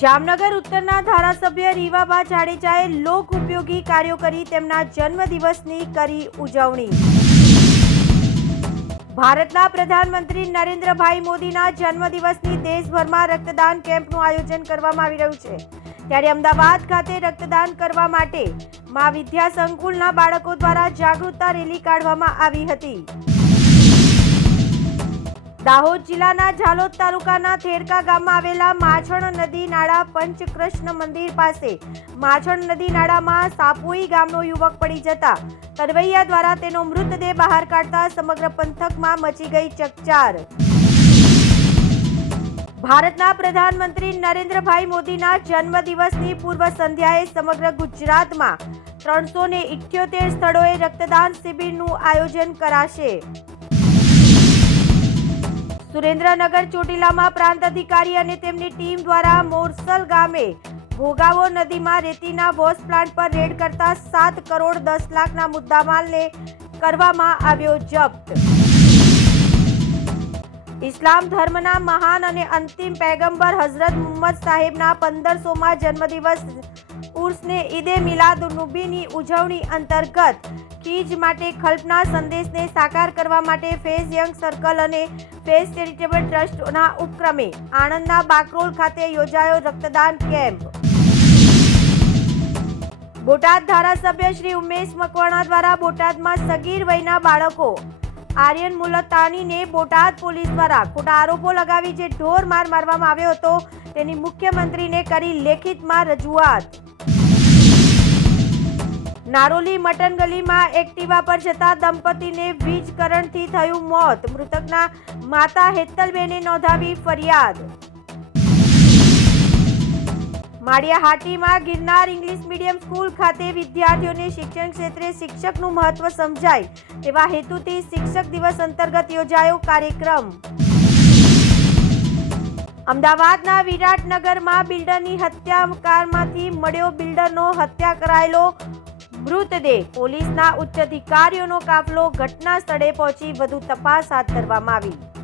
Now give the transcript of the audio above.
જામનગર ઉત્તરના ધારાસભ્ય રીવાબા જાડેજાએ લોક ઉપયોગી કાર્યો કરી તેમના જન્મદિવસની કરી ઉજવણી. ભારતના પ્રધાનમંત્રી નરેન્દ્રભાઈ મોદીના જન્મદિવસની દેશભરમાં રક્તદાન કેમ્પનું આયોજન કરવામાં આવી રહ્યું છે. ત્યારે અમદાવાદ ખાતે રક્તદાન કરવા માટે મા વિદ્યા સંકુલના બાળકો દ્વારા જાગૃતતા રેલી કાઢવામાં આવી હતી. દાહોદ જિલ્લાના ઝાલોદ તાલુકાના થેરકા ગામમાં આવેલા માછણ નદી નાળા પંચકૃષ્ણ મંદિર પાસે માછણ નદી નાળામાં સાપુઈ ગામનો યુવક પડી જતા તરવૈયા દ્વારા તેનો મૃતદેહ બહાર કાઢતા સમગ્ર પંથકમાં મચી ગઈ ચકચાર. ભારતના પ્રધાનમંત્રી નરેન્દ્રભાઈ મોદીના જન્મદિવસની પૂર્વ સંધ્યાએ સમગ્ર ગુજરાતમાં ત્રણસો ને સ્થળોએ રક્તદાન શિબિરનું આયોજન કરાશે. સુરેન્દ્રનગર ચોટીલામાં પ્રાંત અધિકારી અને તેમની ટીમ દ્વારા મોરસલ ગામે ભોગાવો નદીમાં રેતીના વોશ પ્લાન્ટ પર રેડ કરતા સાત કરોડ દસ લાખના મુદ્દામાલને કરવામાં આવ્યો જપ્ત. ઇસ્લામ ધર્મના મહાન અને અંતિમ પેગમ્બર હઝરત મુહમ્મદ સાહેબના પંદરસોમાં જન્મદિવસ ઉર્સને ઈદે મિલાદ નુબીની ઉજવણી અંતર્ગત ખીજ માટે કલ્પના સંદેશને સાકાર કરવા માટે ફેઝ યંગ સર્કલ અને ફેઝ ચેરિટેબલ ટ્રસ્ટના ઉપક્રમે આણંદના બાકરોલ ખાતે યોજાયો રક્તદાન કેમ્પ. બોટાદ ધારાસભ્ય શ્રી ઉમેશ મકવાણા દ્વારા બોટાદમાં સગીર વયના બાળકો આર્યન મુલતાનીને બોટાદ પોલીસ દ્વારા ખોટા આરોપો લગાવી જે ઢોર માર મારવામાં આવ્યો હતો, તેની મુખ્યમંત્રીને કરી લેખિતમાં રજૂઆત. નારોલી મટન ગલીમાં એક્ટિવા પર જતા દંપતીને વીજ કરંટથી થયું મોત. મૃતકના માતા હેતલબેને નોંધાવી ફરિયાદ. માળિયા હાટીમાં ગિરનાર ઇંગ્લિશ મીડિયમ સ્કૂલ ખાતે વિદ્યાર્થીઓને શિક્ષણ ક્ષેત્રે શિક્ષકનું મહત્વ સમજાય તેવા હેતુથી શિક્ષક દિવસ અંતર્ગત યોજાયો કાર્યક્રમ. અમદાવાદના વિરાટનગરમાં બિલ્ડરની હત્યાકારમાંથી મળ્યો બિલ્ડરનો હત્યા કરાયેલો મૃતદેહ પોલીસના ઉચ્ચ અધિકારીઓનો કાફલો ઘટના સ્થળે પહોંચી વધુ તપાસ હાથ ધરવામાં આવી.